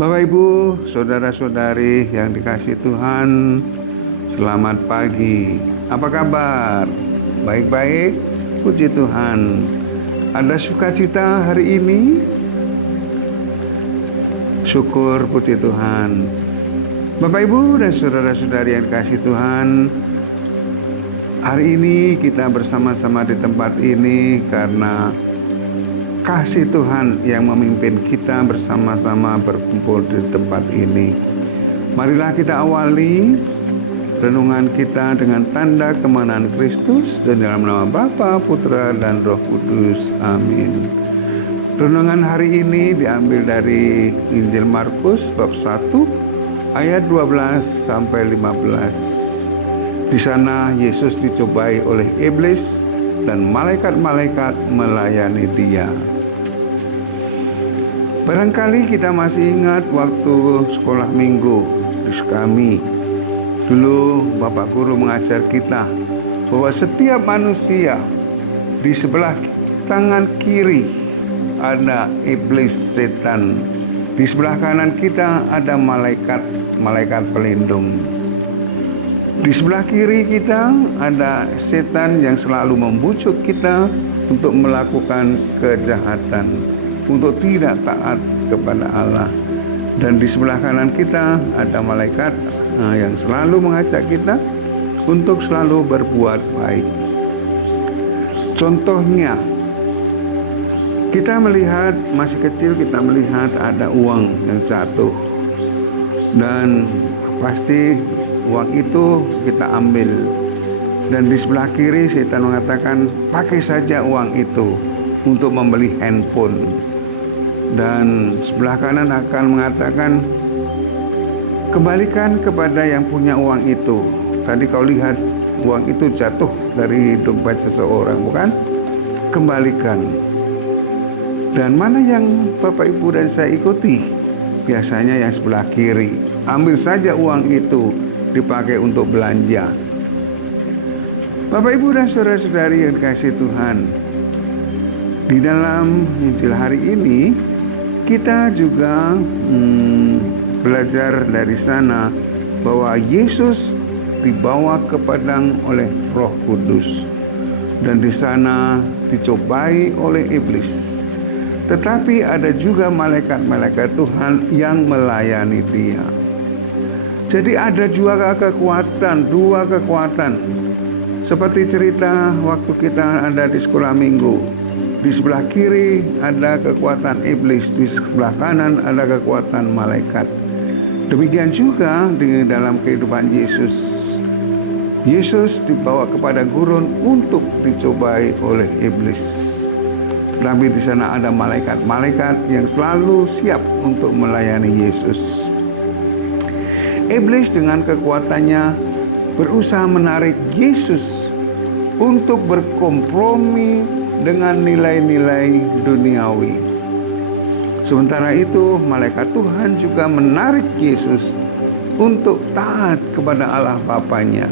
Bapak Ibu, saudara-saudari yang dikasihi Tuhan, selamat pagi. Apa kabar? Baik-baik, puji Tuhan. Ada sukacita hari ini? Syukur, puji Tuhan. Bapak Ibu dan saudara-saudari yang dikasihi Tuhan, hari ini kita bersama-sama di tempat ini karena kasih Tuhan yang memimpin kita bersama-sama berkumpul di tempat ini. Marilah kita awali renungan kita dengan tanda kemenangan Kristus dan dalam nama Bapa, Putra, dan Roh Kudus. Amin. Renungan hari ini diambil dari Injil Markus bab 1 ayat 12 sampai 15. Di sana Yesus dicobai oleh iblis dan malaikat-malaikat melayani dia. Barangkali kita masih ingat waktu sekolah minggu di kami. Dulu Bapak Guru mengajar kita bahwa setiap manusia di sebelah tangan kiri ada iblis setan. Di sebelah kanan kita ada malaikat pelindung. Di sebelah kiri kita ada setan yang selalu membujuk kita untuk melakukan kejahatan, untuk tidak taat kepada Allah. Dan di sebelah kanan kita ada malaikat yang selalu mengajak kita untuk selalu berbuat baik. Contohnya, kita melihat masih kecil, kita melihat ada uang yang jatuh, dan pasti uang itu kita ambil. Dan di sebelah kiri setan mengatakan, pakai saja uang itu untuk membeli handphone. Dan sebelah kanan akan mengatakan, kembalikan kepada yang punya uang itu. Tadi kau lihat uang itu jatuh dari dompet seseorang, bukan? Kembalikan. Dan mana yang Bapak Ibu dan saya ikuti? Biasanya yang sebelah kiri. Ambil saja uang itu, dipakai untuk belanja. Bapak Ibu dan saudara-saudari yang dikasihi Tuhan, di dalam Injil hari ini kita juga belajar dari sana bahwa Yesus dibawa ke padang oleh Roh Kudus dan di sana dicobai oleh iblis. Tetapi ada juga malaikat-malaikat Tuhan yang melayani dia. Jadi ada juga dua kekuatan. Seperti cerita waktu kita ada di sekolah minggu. Di sebelah kiri ada kekuatan iblis, di sebelah kanan ada kekuatan malaikat. Demikian juga di dalam kehidupan Yesus. Yesus dibawa ke padang gurun untuk dicobai oleh iblis. Tetapi di sana ada malaikat-malaikat yang selalu siap untuk melayani Yesus. Iblis dengan kekuatannya berusaha menarik Yesus untuk berkompromi dengan nilai-nilai duniawi. Sementara itu, malaikat Tuhan juga menarik Yesus untuk taat kepada Allah Bapanya.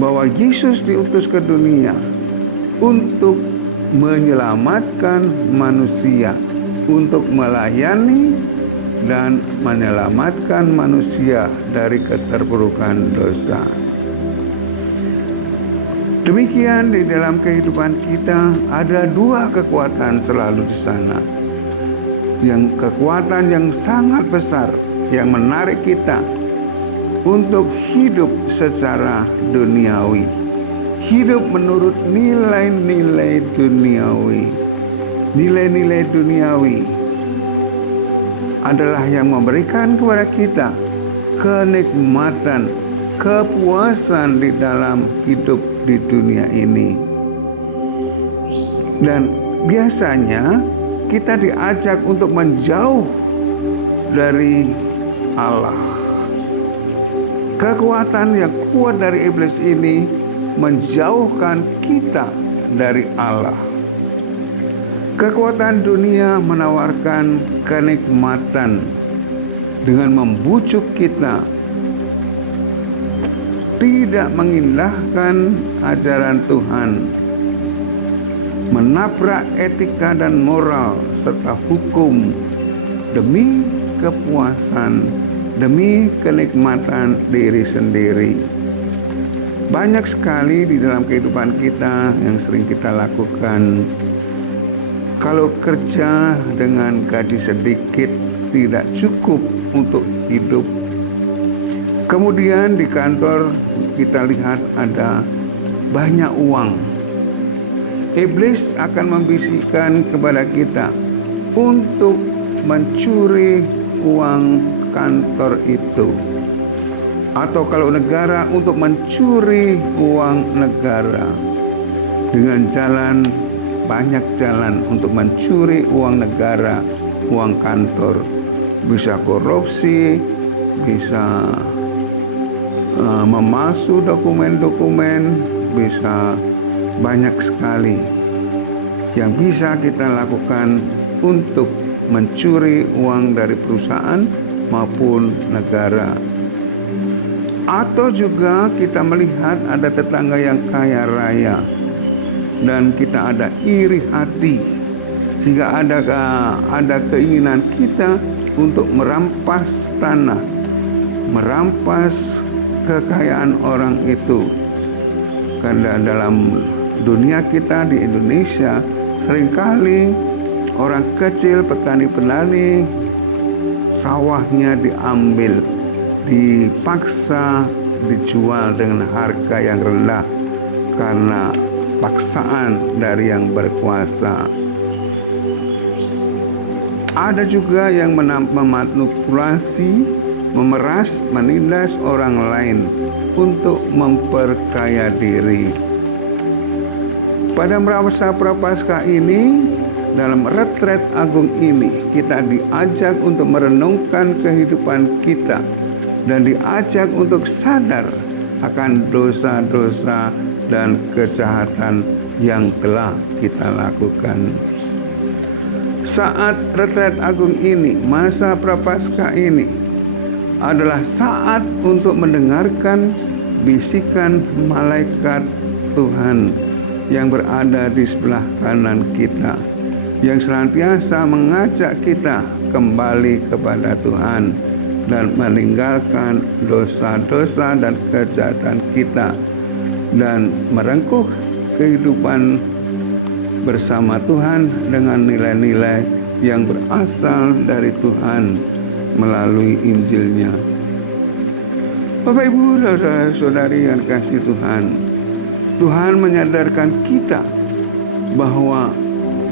Bahwa Yesus diutus ke dunia untuk menyelamatkan manusia, untuk melayani dan menyelamatkan manusia dari keterpurukan dosa. Demikian di dalam kehidupan kita ada dua kekuatan selalu di sana. Yang kekuatan yang sangat besar yang menarik kita untuk hidup secara duniawi. Hidup menurut nilai-nilai duniawi. Nilai-nilai duniawi adalah yang memberikan kepada kita kenikmatan, kepuasan di dalam hidup di dunia ini. Dan biasanya kita diajak untuk menjauh dari Allah. Kekuatan yang kuat dari iblis ini menjauhkan kita dari Allah. Kekuatan dunia menawarkan kenikmatan dengan membujuk kita tidak mengindahkan ajaran Tuhan, menabrak etika dan moral serta hukum demi kepuasan, demi kenikmatan diri sendiri. Banyak sekali di dalam kehidupan kita yang sering kita lakukan. Kalau kerja dengan gaji sedikit tidak cukup untuk hidup. Kemudian di kantor kita lihat ada banyak uang. Iblis akan membisikkan kepada kita untuk mencuri uang kantor itu. Atau kalau negara, untuk mencuri uang negara. Dengan banyak jalan untuk mencuri uang negara, uang kantor. Bisa korupsi, bisa memalsu dokumen-dokumen, bisa banyak sekali yang bisa kita lakukan untuk mencuri uang dari perusahaan maupun negara. Atau juga kita melihat ada tetangga yang kaya raya dan kita ada iri hati, sehingga ada keinginan kita untuk merampas tanah, merampas kekayaan orang itu. Karena dalam dunia kita di Indonesia seringkali orang kecil, petani-petani, sawahnya diambil, dipaksa dijual dengan harga yang rendah karena paksaan dari yang berkuasa. Ada juga yang memanipulasi, memeras, menindas orang lain untuk memperkaya diri. Pada masa Prapaskah ini, dalam retret agung ini, kita diajak untuk merenungkan kehidupan kita dan diajak untuk sadar akan dosa-dosa dan kejahatan yang telah kita lakukan. Saat retret agung ini, masa Prapaskah ini adalah saat untuk mendengarkan bisikan malaikat Tuhan yang berada di sebelah kanan kita, yang senantiasa mengajak kita kembali kepada Tuhan dan meninggalkan dosa-dosa dan kejahatan kita dan merengkuh kehidupan bersama Tuhan dengan nilai-nilai yang berasal dari Tuhan melalui Injilnya. Bapak, Ibu, saudara-saudari yang kasih Tuhan, Tuhan menyadarkan kita bahwa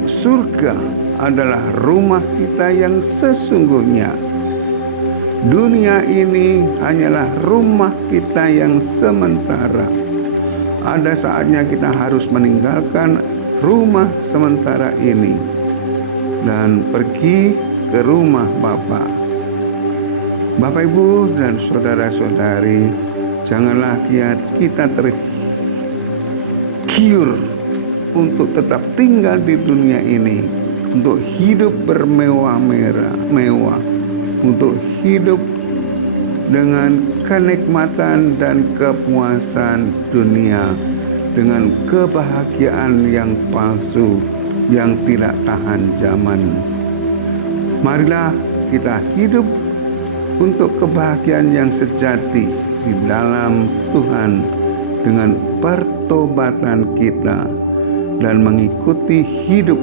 surga adalah rumah kita yang sesungguhnya. Dunia ini hanyalah rumah kita yang sementara. Ada saatnya kita harus meninggalkan rumah sementara ini dan pergi ke rumah Bapa. Bapak, Ibu, dan saudara-saudari, janganlah kita tergiur untuk tetap tinggal di dunia ini, untuk hidup bermewah-mewah, untuk hidup dengan kenikmatan dan kepuasan dunia, dengan kebahagiaan yang palsu yang tidak tahan zaman. Marilah kita hidup untuk kebahagiaan yang sejati di dalam Tuhan dengan pertobatan kita dan mengikuti hidup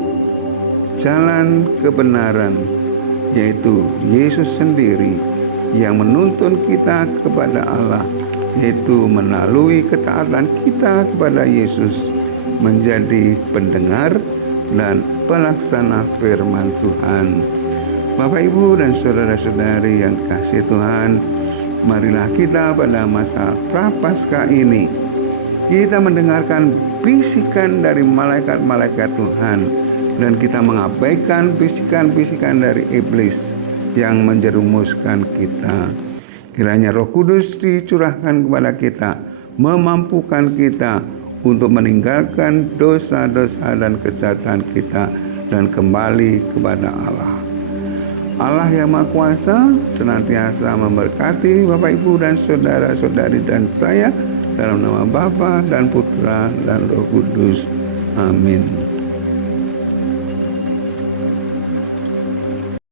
jalan kebenaran, yaitu Yesus sendiri yang menuntun kita kepada Allah, yaitu melalui ketaatan kita kepada Yesus menjadi pendengar dan pelaksana firman Tuhan. Bapak, Ibu, dan saudara-saudari yang kasih Tuhan, marilah kita pada masa Prapaskah ini kita mendengarkan bisikan dari malaikat-malaikat Tuhan dan kita mengabaikan bisikan-bisikan dari iblis yang menjerumuskan kita. Kiranya Roh Kudus dicurahkan kepada kita, memampukan kita untuk meninggalkan dosa-dosa dan kejahatan kita dan kembali kepada Allah. Allah yang Maha Kuasa senantiasa memberkati Bapak, Ibu, dan saudara-saudari dan saya dalam nama Bapa dan Putra dan Roh Kudus. Amin.